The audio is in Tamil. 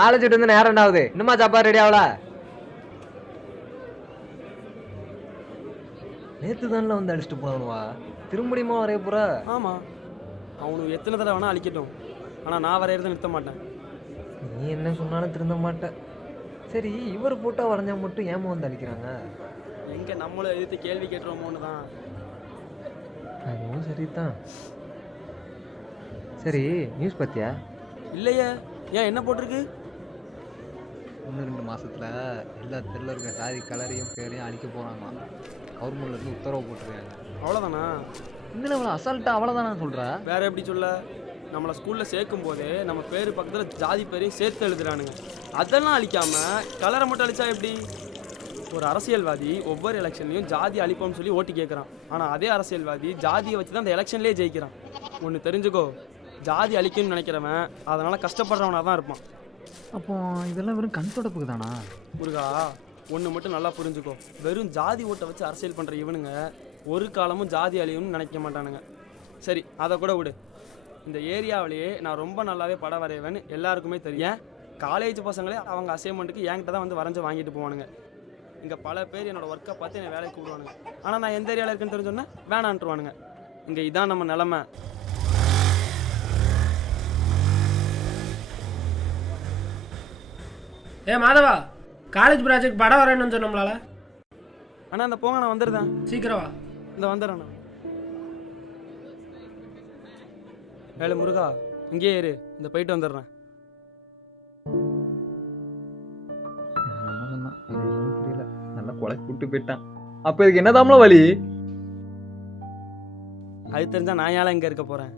காலேஜ் விட்டு வந்து நேரம் ஆகுது, இன்னுமா சாப்பாடு ரெடி ஆகல? நேத்து தானே வந்து அடிச்சுட்டு போனவனுவா, திரும்படியுமா வரைய போற? ஆமா, அவனுக்கு எத்தனை தடவை வேணா அழிக்கட்டும், ஆனா நான் வரையறதை நிறுத்த மாட்டேன். நீ என்ன சொன்னாலும் திருந்த மாட்டேன். சரி, இவர் போட்டா வரைஞ்சா மட்டும் ஏமா வந்து அடிக்கிறாங்க? எங்க நம்மளும் எதிர்த்து கேள்வி கேட்டுருவோமோன்னு தான். அதுவும் சரிதான். சரி, நியூஸ் பார்த்தியா? இல்லையே, ஏன் என்ன போட்டிருக்கு? 1-2 மாசத்துல எல்லா தெருல இருக்க சாதி கலரையும் பேரையும் அழிக்க போறாங்களாம். கவர்மெண்ட்ல இருந்து உத்தரவு போட்டிருக்காங்க. அவ்வளோதானா? இன்னும் அவ்வளோ அசால்ட்டா அவ்வளோதானா சொல்ற? வேற எப்படி சொல்ல? நம்மளை ஸ்கூலில் சேர்க்கும் போதே நம்ம பேர் பக்கத்தில் ஜாதி பேரையும் சேர்த்து எழுதுறானுங்க. அதெல்லாம் அழிக்காம கலரை மட்டும் அழிச்சா எப்படி? ஒரு அரசியல்வாதி ஒவ்வொரு எலெக்ஷன்லையும் ஜாதி அழிப்போம்னு சொல்லி ஓட்டு கேட்குறான். ஆனால் அதே அரசியல்வாதி ஜாதியை வச்சு தான் அந்த எலெக்ஷன்லேயே ஜெயிக்கிறான். ஒன்று தெரிஞ்சுக்கோ, ஜாதி அழிக்கணும்னு நினைக்கிறவன் அதனால் கஷ்டப்படுறவனாக தான் இருப்பான். அப்போ இதெல்லாம் வெறும் கண் தொடப்புக்கு தானா? முருகா, ஒன்று மட்டும் நல்லா புரிஞ்சுக்கோ, வெறும் ஜாதி ஓட்டை வச்சு அரசியல் பண்ணுற இவனுங்க ஒரு காலமும் ஜாதி அழியும்னு நினைக்க மாட்டானுங்க. சரி, அதை கூட விடு. இந்த ஏரியாவிலேயே நான் ரொம்ப நல்லாவே படம் வரைவேன்னு எல்லாருக்குமே தெரியும். காலேஜ் பசங்களே அவங்க அசைன்மெண்ட்டுக்கு என்கிட்ட தான் வந்து வரைஞ்சி வாங்கிட்டு போவானுங்க. இங்கே பல பேர் என்னோடய ஒர்க்கை பார்த்து என்னை வேலைக்கு கூப்பிடுவானுங்க. ஆனால் நான் எந்த ஏரியாவில் இருக்குன்னு தெரிஞ்சோன்னே வேணான்ட்டுருவானுங்க. இங்கே இதான் நம்ம நிலமை. மாதவா, காலேஜ் ப்ராஜெக்ட் படம் வரேன்னு சொன்னோம்லால. ஆனால் அந்த போங்க, நான் வந்துடுறேன். சீக்கிரவா. இந்த வந்துடுறேன் நான். வேலை முருகா, இங்கேயே இரு, இந்த போயிட்டு வந்துடுறேன். புரியல, நல்லா கொலை கூட்டு போயிட்டான். அப்ப இதுக்கு என்னதாம்ல வழி? அது தெரிஞ்சா நான் ஏன் இங்கே இருக்க போகிறேன்?